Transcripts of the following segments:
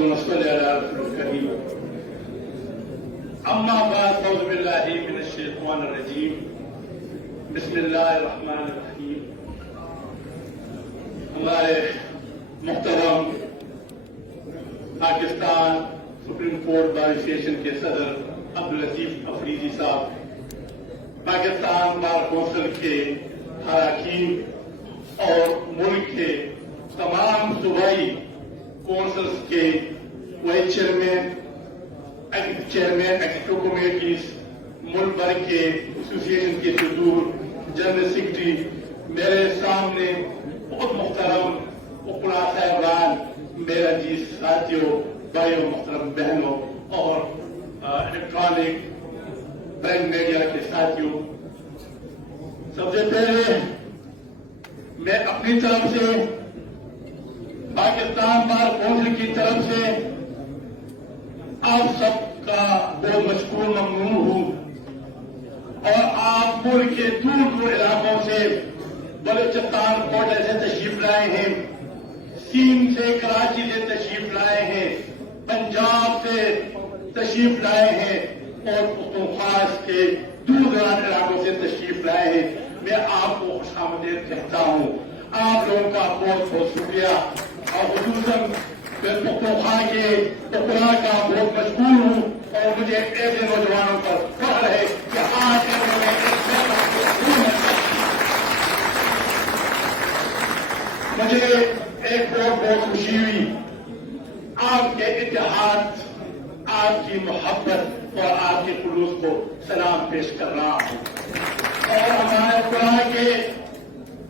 ونصلي على رسول الكريم. أما بعد أعوذ بالله من الشيطان الرجيم. بسم الله الرحمن الرحیم. ہمارے محترم Pakistan supreme court bar association کے صدر عبداللطیف افریدی صاحب، پاکستان بار کونسل کے اراکین اور ملک کے تمام صوبائی کونسلز کے وائس چیئرمین، ایگزیکٹو کمیٹیز، ملک بھر کے ایسوسیشن کے صدور، جنرل سیکرٹری، میرے سامنے بہت محترم وکلاء صاحبان، میرے عزیز ساتھیوں، بھائیوں، محترم بہنوں اور الیکٹرانک پرنٹ میڈیا کے ساتھیوں، سب سے پہلے میں اپنی طرف سے پاکستان بار کونسل کی طرف سے آپ سب کا بہت مشکور ممنون ہوں، اور آپ ملک کے دور دور علاقوں سے بلوچستان کوٹا سے تشریف لائے ہیں، سندھ سے کراچی سے تشریف لائے ہیں، پنجاب سے تشریف لائے ہیں اور پختونخوا کے دور دراز علاقوں سے تشریف لائے ہیں. میں آپ کو خوش آمدید کہتا ہوں. آپ لوگوں کا بہت بہت شکریہ، اور خصوصاً پختونخوا کے وکلاء کا بہت مشکور ہوں، اور مجھے ایسے نوجوانوں پر فخر ہے کہ آج انہوں نے مجھے ایک بہت خوشی ہوئی. آپ کے اتحاد، آپ کی محبت اور آپ کے خلوص کو سلام پیش کر رہا ہوں. اور ہمارے وکلاء کے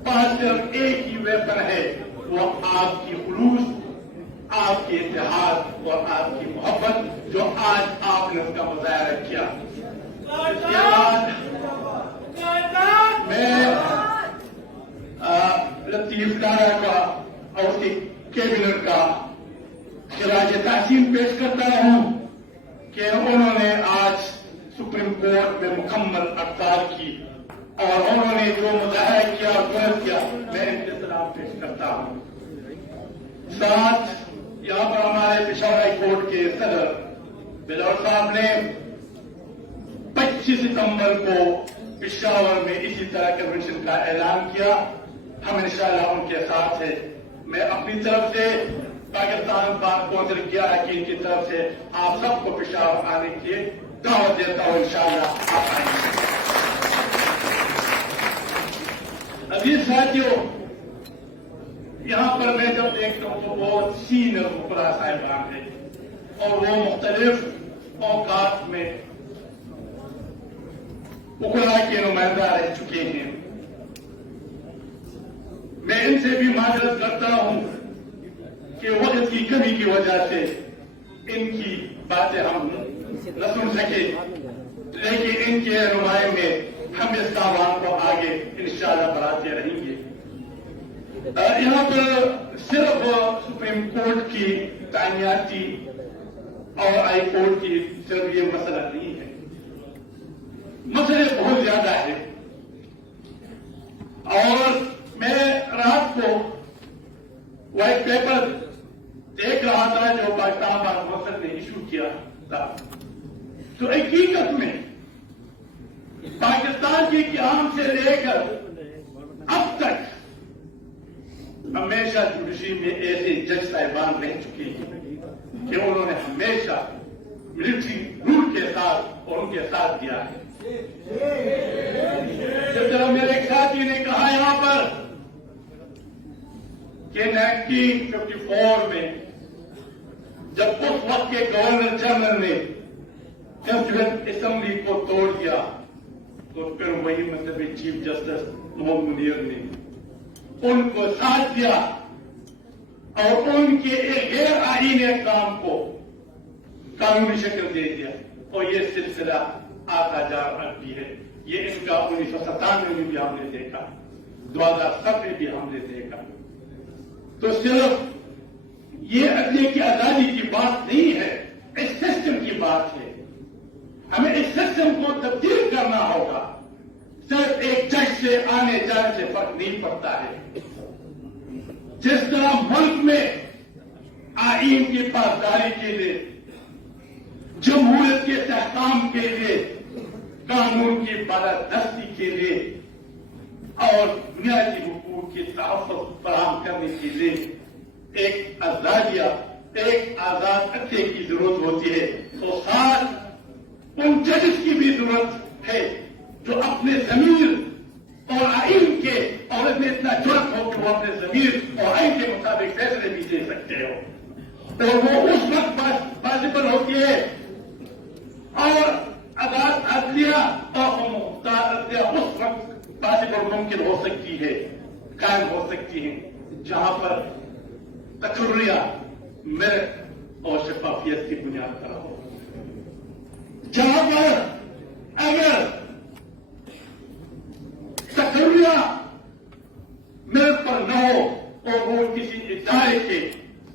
پاس صرف ایک ہی ویپن ہے، وہ آپ کی خلوص، آپ کے اتحاد اور آپ کی محبت، جو آج آپ نے اس کا مظاہرہ کیا. اس کے بعد میں لطیف ڈارا کا اور اس کی کیبنٹ کا خراج تحسین پیش کرتا ہوں کہ انہوں نے آج سپریم کورٹ میں مکمل اقدار کی، اور انہوں نے جو مظاہرہ کیا، غلط کیا، میں ان کے سلام پیش کرتا ہوں. ساتھ یہاں پر ہمارے پشاور ہائی کورٹ کے صدر بلاول صاحب نے 25 ستمبر کو پشاور میں اسی طرح کنونشن کا اعلان کیا. ہم انشاءاللہ ان کے ساتھ ہیں. میں اپنی طرف سے پاکستان بار کونسل کے اراکین کی طرف سے آپ سب کو پشاور آنے کی دعوت دیتا ہوں. انشاءاللہ آپ آئیں گے. عزیز ساتھیوں، یہاں پر میں جب دیکھتا ہوں تو بہت سینئر وکلاء صاحبان ہیں، اور وہ مختلف اوقات میں وکلاء کے نمائندہ رہ چکے ہیں. میں ان سے بھی معذرت کرتا ہوں کہ وقت کی کمی کی وجہ سے ان کی باتیں ہم نہ سن سکے، لیکن ان کے رہنمائی میں ہم اس کاروان کو آگے انشاءاللہ بڑھاتے رہیں گے. یہاں پر صرف سپریم کورٹ کی تعیناتی اور ہائی کورٹ کی صرف یہ مسئلہ نہیں ہے، مسئلے بہت زیادہ ہیں. اور میں رات کو وائٹ پیپر دیکھ رہا تھا جو پاکستان بار کونسل نے ایشو کیا تھا، تو حقیقت میں پاکستان کے قیام سے لے کر اب تک ہمیشہ جوڈیشری میں ایسے جج صاحبان رہ چکے ہیں کہ انہوں نے ہمیشہ ملٹری رول کے ساتھ اور ان کے ساتھ دیا ہے. جس طرح میرے ایک ساتھی نے کہا یہاں پر کہ 1954 میں جب اس وقت کے گورنر جنرل نے کنسٹیٹیوشن اسمبلی کو توڑ دیا، تو پھر وہی مطلب چیف جسٹس محمد منیر نے ان کو ساتھ دیا اور ان کے ایک غیر آئینی کام کو قانونی شکل دے دیا. اور یہ سلسلہ آتا جا رہا بھی ہے. یہ ان کا 1997 میں بھی ہم نے دیکھا، 2007 میں بھی ہم نے دیکھا. تو صرف یہ عدلیہ کی آزادی کی بات نہیں ہے، اس سسٹم کی بات ہے. ہمیں اس سسٹم کو تبدیل کرنا ہوگا. صرف ایک جج سے آنے جانے سے فرق نہیں پڑتا ہے. جس طرح ملک میں आईन की पासदारी के लिए, जमहूरियत के इस्तेहकाम के लिए, कानून की बालादस्ती के लिए और बुनियादी हुकूक की तहफ़्फ़ुज़ फराहम करने के लिए एक आजादिया, एक आजाद अक्ले की जरूरत होती है। तो साथ उन जजेस की भी जरूरत है जो अपने ज़मीर और आइन के और इसमें इतना जुर्म हो कि वो अपने ज़मीर और आइन के मुताबिक फैसले भी दे सकते हो, और वो उस वक्त पॉसिबल होती है और आजाद अदलिया और मुख्तार अदलिया उस वक्त पॉसिबल मुमकिन हो सकती है, कायम हो सकती है, जहां पर तकर्रिया मेरिट और शफाफियत की बुनियाद पर हो, जहां पर अगर तकर्रिया मेरिट पर न हो और वो किसी इदारे के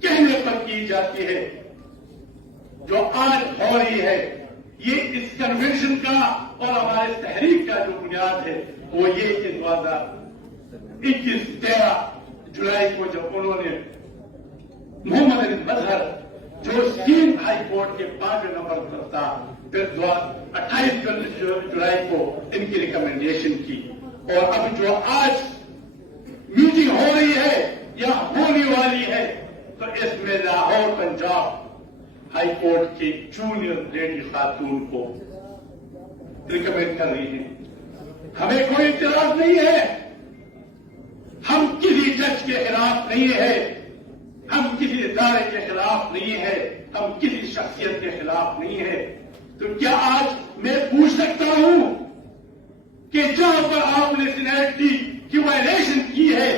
कहने पर की जाती है, जो आज हो रही है, ये इस कन्वेंशन का और हमारे तहरीक का जो बुनियाद है वो ये कि 13 जुलाई को जब उन्होंने मोहम्मद अली मजहर जो सिंध हाई कोर्ट के 5वें नंबर पर था, फिर 28 जुलाई को इनकी रिकमेंडेशन की, और अब जो आज मीटिंग हो रही है या होने वाली है, तो इसमें लाहौर पंजाब हाई कोर्ट की जूनियर लेडी खातून को रिकमेंड कर रही है। हमें कोई इतराज नहीं है, हम किसी जज के खिलाफ नहीं है, हम किसी इदारे के खिलाफ नहीं है, हम किसी शख्सियत के खिलाफ नहीं है। तो क्या आज मैं पूछ सकता हूं कि जहां पर आपने सीनियरिटी की वायलेशन की है,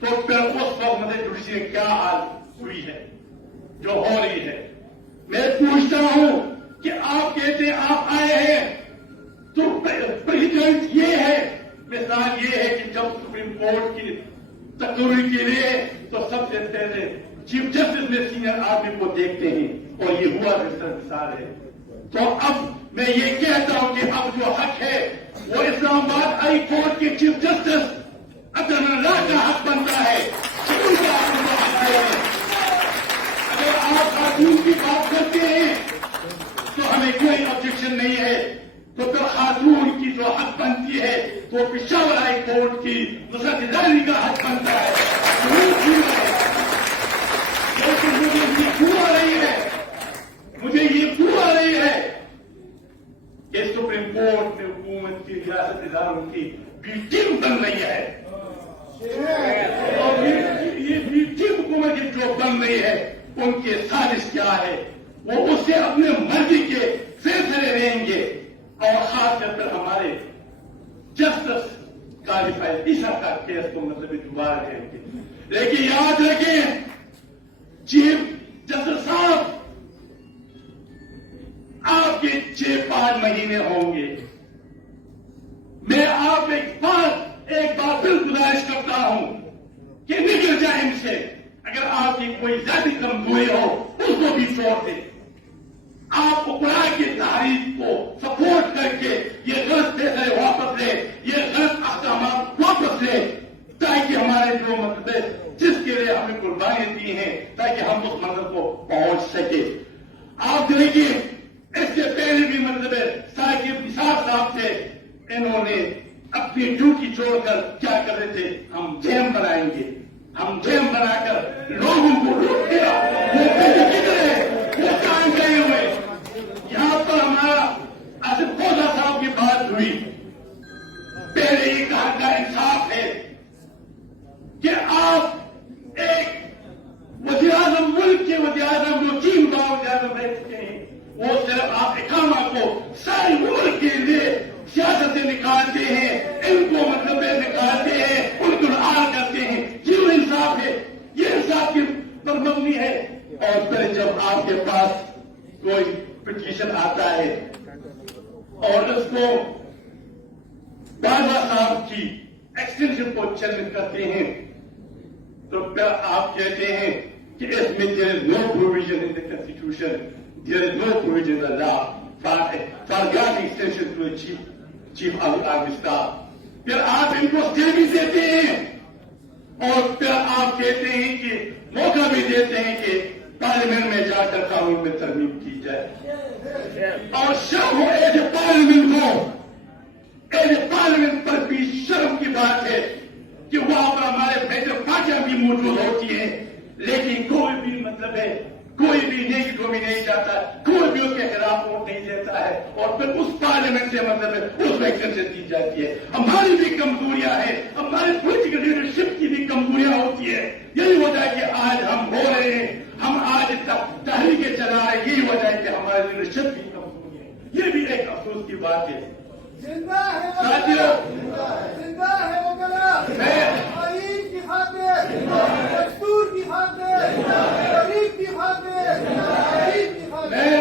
तो फिर उस वक्त मदद जुडिशरी क्या हाल हुई है जो हो रही है? मैं पूछता हूं कि आप कहते हैं आप आए हैं, तो प्रेसिडेंट ये है, मिसाल ये है कि जब सुप्रीम कोर्ट की तकरीर के लिए तो सबसे पहले चीफ जस्टिस ने सीनियर आदमी को देखते हैं, और ये हुआ मिसाल है। तो अब मैं ये कहता हूं कि अब जो हक है वो इस्लामाबाद हाई कोर्ट के चीफ जस्टिस अब्दुल्लाह का हक बनता है। अगर आप कानून की बात करते हैं तो हमें कोई ऑब्जेक्शन नहीं है, तो फिर खातून की जो हक बनती है तो पेशावर हाई कोर्ट की नुसरत इलाही का हक बनता है। लेकिन मुझे ये पूरा रही है, मुझे ये पूरा रही है कि सुप्रीम कोर्ट में हुकूमत की रियासत इदारों की बी टीम बन रही है, और ये बी टीम हुकूमत की जो बन रही है उनके साजिश क्या है, वो उससे अपने मर्जी के फैसले लेंगे, और खासकर पर हमारे जस्टिस कालिफाइड ईसा का केस को मतलब दोबारा करेंगे। लेकिन याद रखें चीफ जस्टिस साहब, आपके 6-5 महीने होंगे, मैं आप एक बार फिर गुजारिश करता हूं कि निकल जाए इनसे। अगर आपकी कोई ज्यादा कमजोरी हो उसको भी छोड़ दे, आप उपरा की तारीफ को सपोर्ट करके ये गलत फैसले वापस ले, ये गलत अहकाम वापस ले, ताकि हमारे जो मतलब जिसके लिए हमने कुर्बानी दी है ताकि हम उस मंजिल को पहुंच सके। आप देखिए इससे पहले भी मतलब साकिब निसार साहब से इन्होंने अपनी ड्यूटी छोड़कर क्या कर रहे थे, हम जैम बनाएंगे, हम जैम बनाकर लोगों को लूट दिया, वो कितने वो काम गए हुए। यहां पर हमारा आसिफ खोजा साहब की बात हुई, पहले ही कहा का इंसाफ है कि आप एक वज़ीर-ए-आज़म मुल्क के वज़ीर-ए-आज़म जो 3 बार वज़ीर-ए-आज़म रह चुके हैं, वो सिर्फ आप इकामा को सारी उम्र के लिए सियासत से निकालते हैं, इनको मतलब निकालते हैं, उनको आड़ करते हैं। ये इंसाफ है, ये इंसाफ की पर मबनी है। और फिर जब आपके पास कोई पिटीशन आता है और उसको बाबा साहब की एक्सटेंशन को चैलेंज करते हैं, तो फिर आप कहते हैं कि इसमें there is no provision in the constitution, there is no provision in the law for granting extension to the chief army staff. फिर आप इनको स्टे भी देते हैं और फिर आप कहते हैं कि मौका भी देते हैं कि पार्लियामेंट में जाकर कानून में तरमीम की जाए और शर्म हो एज ए पार्लियामेंट पर भी शर्म की बात है कि वहां पर हमारे मेजर पार्टियां भी मौजूद होती हैं, लेकिन कोई भी मतलब है कोई भी नेगेटिव में नहीं जाता, कोई भी उसके खिलाफ वोट नहीं देता है और फिर उस पार्लियामेंट से मतलब है उस एक्शन दी जाती है। हमारी भी कमजोरियां हैं, हमारे पॉलिटिकल लीडरशिप की भी कमजोरियां होती है। यही वजह है कि आज हम हो रहे हैं, हम आज तहरीकें चला रहे हैं, यही वजह है कि हमारी लीडरशिप भी कमजोरी है। ये भी एक अफसोस की बात है। साथियों, आईन की खातिर, दस्तूर की खातिर, गरीब की खातिर, गरीब की खातिर। मैं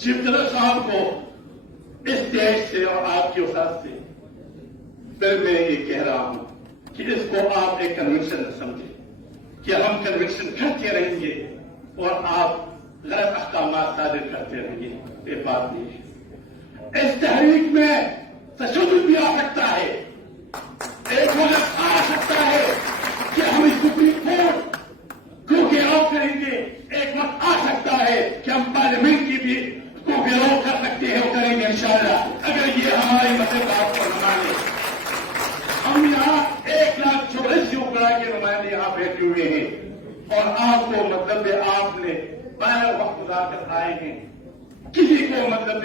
चीफ जस्टिस साहब को इस देश से और आपकी वसात से फिर मैं ये कह रहा हूं कि इसको आप एक कन्वेंशन न समझें कि हम कन्वेंशन करते रहेंगे और आप गलत अहकामात सादिर करते रहेंगे। ये बात नहीं है। इस तहरीक में तशद्दुद भी आ सकता है, एक वक्त आ सकता है कि हम सुप्रीम कोर्ट को घेराव करेंगे, एक वक्त आ सकता है कि हम पार्लियामेंट की भी को घेराव कर सकते हैं और करेंगे इंशाअल्लाह, अगर ये हमारी मतलब बात को माने। हम यहाँ 1,84,000 से ऊपर के नुमाइंदे यहाँ बैठे हुए हैं और आपको मतलब आपने 12 वक्त गुजार कर आए हैं। किसी को मतलब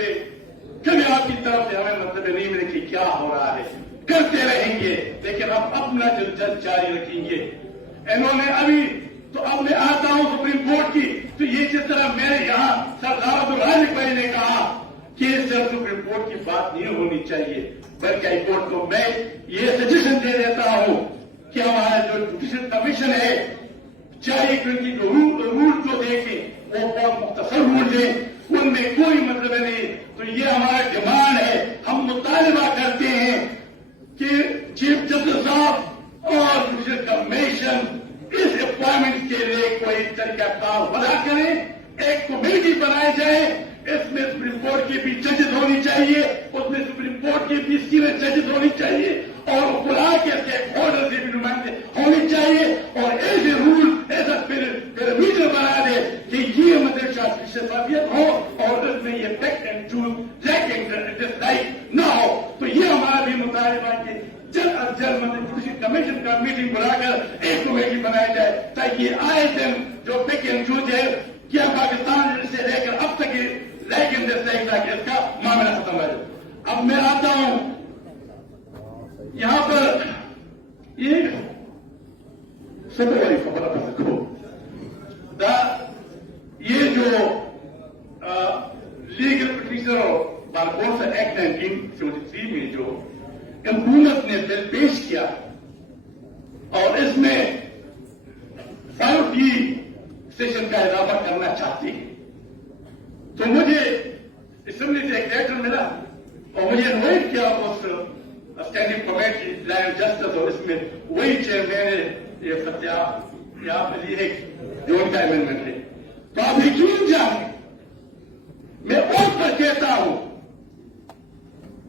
कभी आपकी तरफ से हमें मतलब नहीं मिले कि क्या हो रहा है, करते रहेंगे, लेकिन हम अपना जल्द जारी रखेंगे। इन्होंने अभी तो अब मैं आता हूं सुप्रीम कोर्ट की, तो ये जिस तरह मैंने यहाँ सरदार अब्दुल भाई ने कहा कि सिर्फ सुप्रीम कोर्ट की बात नहीं होनी चाहिए, बल्कि हाई कोर्ट को मैं ये सजेशन दे देता हूं कि हमारा जो जुडिशल कमीशन है चाहिए कि उनकी जो रूल जो देखें वो बहुत मुख्तसर रूल दें, उनमें कोई मतलब नहीं। तो ये हमारा डिमांड है, हम मुतालबा करते हैं कि चीफ जस्टिस साहब और जुडिशल कमीशन इस अपॉइंटमेंट के लिए कोई तरीका कार वजह करें, एक कमेटी बनाई जाए, इसमें सुप्रीम कोर्ट की भी जजेस होनी चाहिए, उसमें सुप्रीम कोर्ट की भी सीनियर जजेस होनी चाहिए और खुला के स्टेक होल्डर से भी नुमाइंदे होने चाहिए और ऐसे रूल ऐसा पैरामीटर बना दे कि ये मतलब शफाफियत हो और इसमें ये पिक एंड चूज लाइक न हो। तो ये हमारा भी मुतालबा कि जल्द अज जल्द मतलब जुडिशल कमीशन का मीटिंग बुलाकर एक कमेटी बनाई जाए ताकि आए दिन जो पिक एंड चूज है क्या पाकिस्तान से लेकर अब तक लेकिन ताकि इसका मामला खत्म हो जाए। अब मैं आता हूं यहां पर ये सबसे बड़ी खबर आप देखो ये जो लीगल पिटीशन बारकोर्स एक्ट 1973 में जो हुकूमत ने बिल पेश किया और इसमें 5D सेशन का इजाफा करना चाहती है, तो मुझे असेंबली से एक लेटर मिला और मुझे इन्वाइट किया उस स्टैंडिंग कमेटी लैंड जस्टिस और इसमें वही चेयरमैन है ये सत्या यहाँ पर ये जो उनका अमेंडमेंट है। तो आप यकीन जाने मैं और पर कहता हूं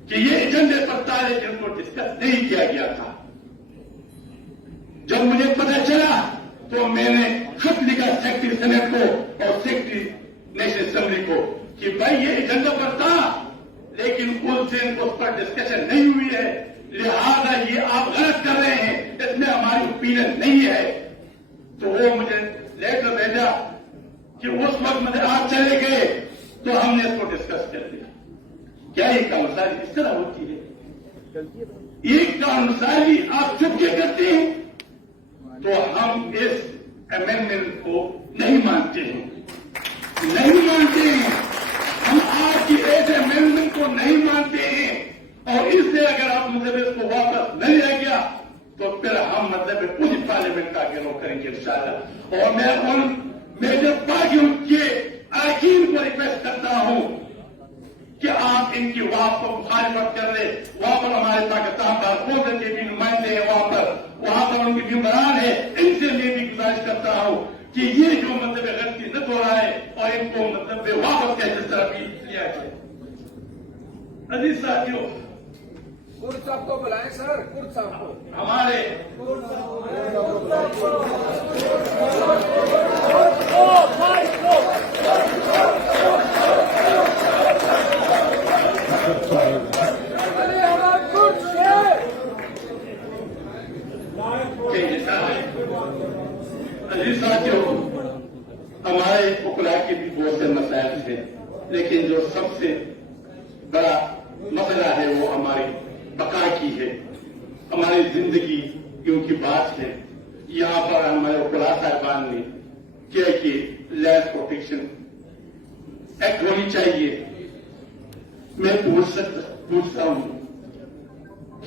कि ये एजेंडे पर था लेकिन उनको डिस्कस नहीं किया गया था। जब मुझे पता चला तो मैंने खत लिखा सेक्रेटरी सेनेट को और सेक्रेटरी नेशनल असेंबली को कि भाई ये एजेंडा पर था लेकिन उस दिन उस पर डिस्कशन नहीं हुई है, लिहाजा ये आप गलत कर रहे हैं, इसमें हमारी ओपिनियन नहीं है। तो वो मुझे लेटर भेजा कि उस वक्त मुझे आप चले गए तो हमने इसको डिस्कस कर लिया। क्या ये कानूनसाजी इस तरह होती है? एक कानूनसाजी आप चुपके करते हैं तो हम इस अमेंडमेंट को नहीं मानते हैं, नहीं मानते हैं। हम आपकी ऐसे अमेंडमेंट को नहीं मानते हैं और इससे अगर आप मतलब इसको वापस नहीं रह गया तो फिर हम मतलब पूरी पार्लियामेंट का घेराव करेंगे इंशाअल्लाह। और मैं उन मेजर पार्टियों के अरकान को रिक्वेस्ट करता हूं कि आप इनकी वाप को मुखालिफत कर ले। वहां पर हमारे पाकिस्तान बारकोर्ट के भी नुमाइंदे हैं, वहां पर उनकी मेंबरान है, इनसे मैं भी गुजारिश करता हूं कि ये जो मतलब गलती न हो रहा है और इनको मतलब वापस कैसे तरह भी लिया जाए। अजीज साथियों, कुर्द साहब को बुलाएं सर, कुर्द साहब को हमारे دیتا ہے. عزیز ساتھیوں، ہمارے وکلاء کے بھی بہت سے مسائل ہیں، لیکن جو سب سے بڑا مسئلہ ہے وہ ہماری بقا کی ہے، ہماری زندگی کیوں کی بات ہے. یہاں پر ہمارے وکلاء صاحبان نے کیا کہ لینڈ پروٹیکشن ایکٹ ہونی چاہیے. میں پوچھتا ہوں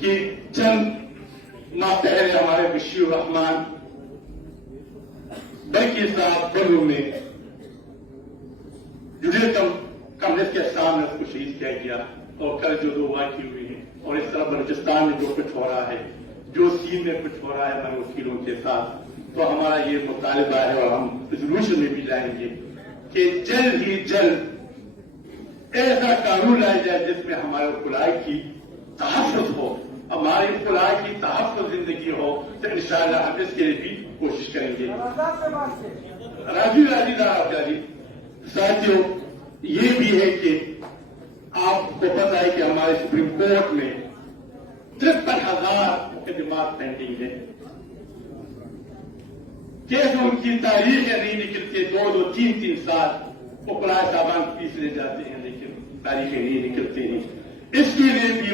کہ چند ماہ پہلے ہمارے بشیر الرحمان برقی صاحب بنو میں جڑے کمرس کے سامنے اس کو شہید کیا گیا، اور کل جو 2 واقعی ہوئی ہیں، اور اس طرح بلوچستان میں جو کچھ ہو رہا ہے، جو سین میں کچھ ہو رہا ہے ہمارے وکیلوں کے ساتھ، تو ہمارا یہ مطالبہ ہے اور ہم ریزولوشن میں بھی لائیں گے کہ جلد ہی جلد ایسا قانون لایا جائے جس میں ہمارے وکلاء کی تحفظ ہو، ہماری وکلاء کی تحفظ زندگی ہو. تو انشاءاللہ ہم اس کے لیے بھی کوشش کریں گے. راجی دار ساتھیوں، یہ بھی ہے کہ آپ کو پتا ہے کہ ہمارے سپریم کورٹ میں 53,000 مقدمات پینڈنگ ہے. کیسے ان کی تاریخیں نہیں نکلتی، 2 3 سال وکلاء صاحبان پیس لے جاتے ہیں لیکن تاریخیں نہیں نکلتی ہیں. اس کے لیے بھی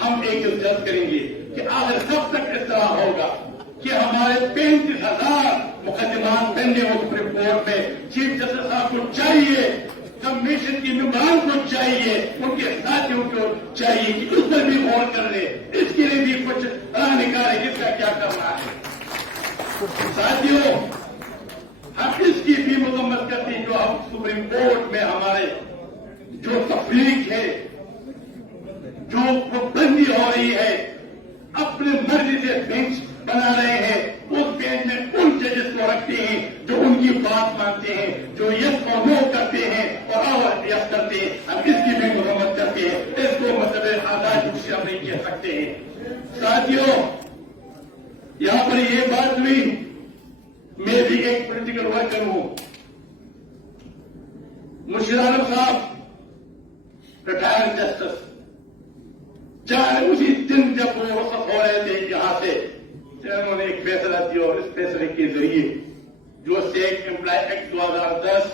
ہم ایک جلد کریں گے کہ آخر کب تک اس طرح ہوگا کہ ہمارے 35,000 مقدمات پینڈنگ ہو سپریم کورٹ میں. چیف جسٹس صاحب کو چاہیے، کمیشن کی ممبران کو چاہیے، ان کے ساتھیوں کو چاہیے کہ اس پر بھی غور کر لے، اس کے لیے بھی کچھ راہ نکالے جس کا کیا کرنا ہے. ساتھیوں، ہم اس کی بھی مذمت کرتے ہیں جو ہم سپریم کورٹ میں ہمارے جو تفریق ہے، جو بندی ہو رہی ہے، اپنے مرضی سے بینچ بنا رہے ہیں. اس بینچ میں ان ججز کو رکھتے ہیں جو ان کی بات مانتے ہیں، جو یس اور نو کرتے ہیں اور یس کرتے ہیں. ہم اس کی بھی مذمت کرتے ہیں. اس کو مطلب آزاد جوشی ہم نہیں کہہ سکتے ہیں. ساتھیوں، یہاں پر یہ بات ہوئی، میں بھی ایک پولیٹیکل ورکر ہوں. مشیر عالم صاحب ریٹائرڈ جسٹس، چاہے اسی دن جب وہ وقت ہو رہے تھے یہاں سے، انہوں نے ایک فیصلہ دیا اور اس فیصلے کے ذریعے جو اسٹیٹ امپلائی ایکٹ 2010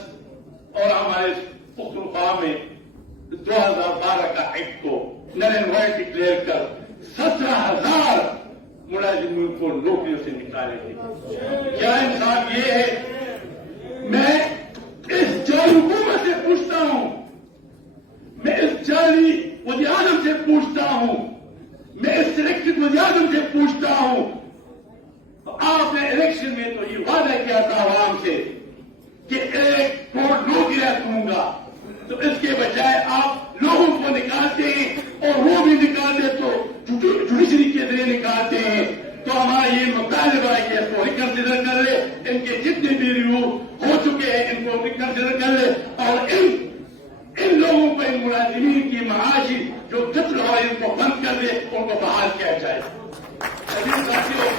اور ہمارے پختونخوا میں 2012 کا ایکٹ کو نل اینڈ وائڈ ڈکلیئر کر 17,000 ملازمین کو نوکریوں سے نکالے گے. کیا انصاف یہ ہے؟ میں اس جاری حکومت سے پوچھتا ہوں، میں اس جاری وزیر اعظم سے پوچھتا ہوں، میں اس سلیکٹڈ وزیر اعظم سے پوچھتا ہوں. آپ نے الیکشن میں تو یہ وعدہ کیا تھا عوام سے کہ 1 کروڑ نوکریاں دوں گا، تو اس کے بجائے آپ لوگوں کو نکالتے ہیں، اور وہ بھی نکالتے تو جوڈیشری کے ذریعے نکالتے ہیں. تو ہمارا یہ مطالبہ ہے کہ اس کو ریکنسیڈر کر لے، ان کے جتنے بھی ریویو ہو چکے ہیں ان کو ریکنسیڈر کر لے، اور ان لوگوں کو، ان ملازمین کی معاشی جو قتل ہو ان کو بند کر دے، ان کو بحال کیا جائے. عزیز ساتھیوں،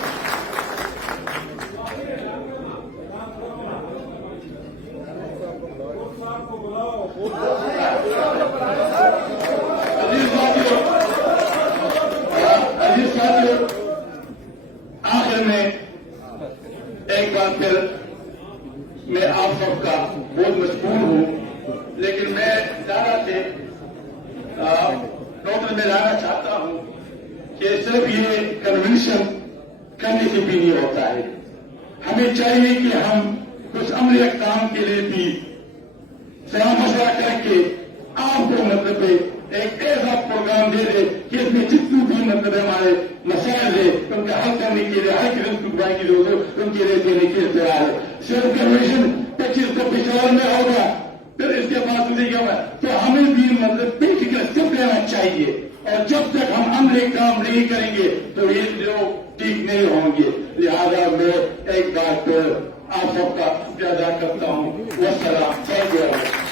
آخر میں ایک بار پھر میں آپ سب کا بہت مشکور ہوں، لیکن میں زیادہ سے نوٹ میں لانا چاہتا ہوں کہ صرف یہ کنونشن کرنے سے بھی نہیں ہوتا ہے. ہمیں چاہیے کہ ہم کچھ عملی اقدام کے لیے بھی صلاح مشورہ کر کے آپ کو مطلب ایک ایسا پروگرام دے دے کہ اس میں جتنی بھی مطلب ہمارے مسائل ہے ان کا حل کرنے کے لیے ہر قسم کی دعائیں کی ضرورت ان کے لیے دینے کی اختیار ہے. صرف کنونشن 25 کو پشاور میں ہوگا، پھر اس کے بعد مجھے کیا، تو ہمیں بھی مطلب پریکٹیکل اسٹیپ لینا چاہیے. اور جب تک ہم عملی کام نہیں کریں گے تو یہ لوگ ٹھیک نہیں ہوں گے. لہٰذا میں ایک بار پھر آپ سب کا شکریہ ادا کرتا ہوں. والسلام.